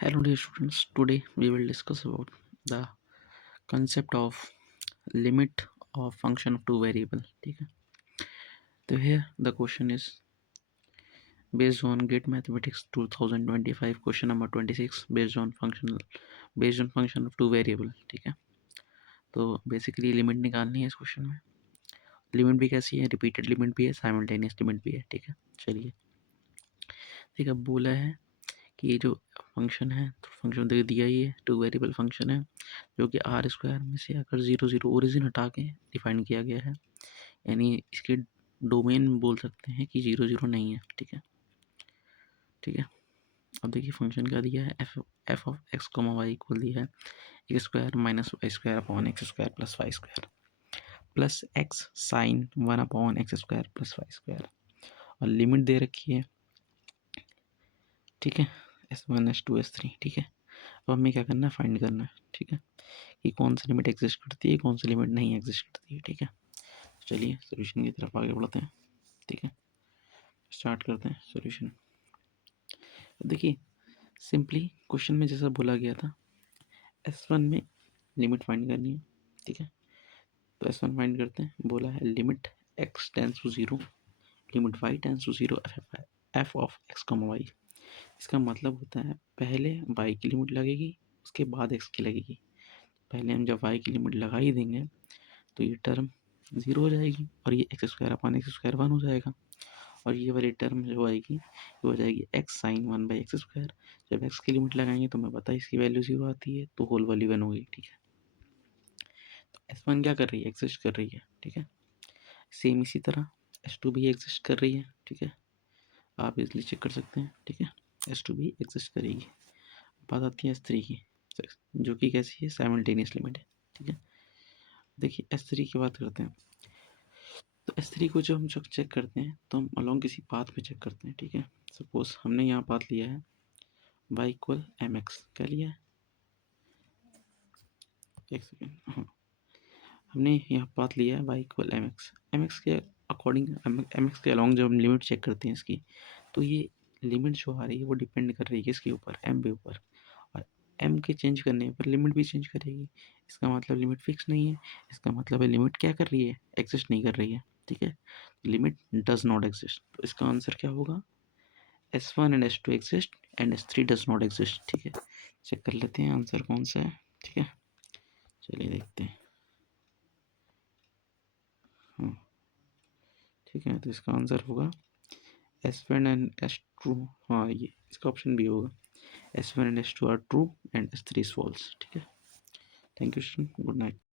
Hello dear students, today we will discuss about the concept of limit of function of two variable. ठीक है, तो here the question is based on GATE Mathematics 2025 question number 26 based on function of two variable. ठीक है, तो basically limit निकालनी है इस question में. लिमिट भी कैसी है, रिपीटेड लिमिट भी है, साइमल्टेनियस लिमिट भी है. ठीक है, चलिए. ठीक है, बोला है कि ये जो फंक्शन है, तो फंक्शन दे दिया ही है, टू वेरिएबल फंक्शन है जो कि आर स्क्वायर में से अगर 0 0 ओरिजिन हटा के डिफाइन किया गया है, यानी इसके डोमेन बोल सकते हैं कि 0 0 नहीं है. ठीक है, ठीक है. अब देखिए फंक्शन क्या दिया है, f of x comma y equal दिया है x square minus y square upon x square plus y square plus x sine 1/x² plus y square, और लिमिट दे रखी है. ठीक है, S1 S2 S3. ठीक है, अब हमें क्या करना है, फाइंड करना है. ठीक है, कि कौन सी लिमिट एग्जिस्ट करती है, कौन सी लिमिट नहीं एग्जिस्ट करती है. ठीक है, चलिए सॉल्यूशन की तरफ आगे बढ़ते हैं. ठीक है, स्टार्ट करते हैं सॉल्यूशन. देखिए सिंपली क्वेश्चन में जैसा बोला गया था, S1 में लिमिट फाइंड करनी है. ठीक है, तो S1 फाइंड करते हैं. बोला है limit x tends to 0, limit y tends to 0 f of x comma y. इसका मतलब होता है पहले y की लिमिट लगेगी, उसके बाद x की लगेगी. पहले हम जब y की लिमिट लगा ही देंगे तो ये टर्म 0 हो जाएगी और ये x square upon x square 1 हो जाएगा, और ये वाली टर्म जो आएगी वो हो जाएगी एक्स साइन 1/x². जब एक्स की लिमिट लगाएंगे तो हमें पता है इसकी वैल्यू 0 आती है, तो होल वैल्यू 1 होगी. ठीक है, तो S1 क्या कर रही है, एग्जिस्ट कर रही है. ठीक है, सेम इसी तरह S2 भी एग्जिस्ट कर रही है. ठीक है, आप इसलिए चेक कर सकते हैं. ठीक है, S2 भी एग्जिस्ट करेगी. बात आती है S3 की, जो कि कैसी है, साइमल्टेनियस लिमिट है. ठीक है, देखिए S3 की बात करते हैं. तो S3 को जब हम चेक करते हैं तो हम अलॉन्ग किसी पाथ पे चेक करते हैं. ठीक है, सपोज हमने यहाँ पाथ लिया है y इक्वल mx. क्या लिया है, एक सेकेंड. हाँ, हमने यहाँ पाथ लिया है y इक्वल mx के अकॉर्डिंग, mx के अलॉन्ग जब हम लिमिट चेक करते हैं इसकी, तो ये लिमिट जो आ रही है वो डिपेंड कर रही है किसके ऊपर, m के ऊपर. और m के चेंज करने पर लिमिट भी चेंज करेगी. इसका मतलब लिमिट फिक्स नहीं है. इसका मतलब है लिमिट क्या कर रही है, एग्जिस्ट नहीं कर रही है. ठीक है, लिमिट डज नॉट एग्जिस्ट. तो इसका आंसर क्या होगा, S1 and S2 exist and S3 does not exist. ठीक है, चेक कर लेते हैं आंसर कौन सा है. ठीक है, चलिए देखते हैं. हाँ, ठीक है, तो इसका आंसर होगा S1 एंड S2. हाँ, ये इसका ऑप्शन भी होगा, S1 and S2 are true and S3 is false. ठीक है, थैंक यू, गुड नाइट.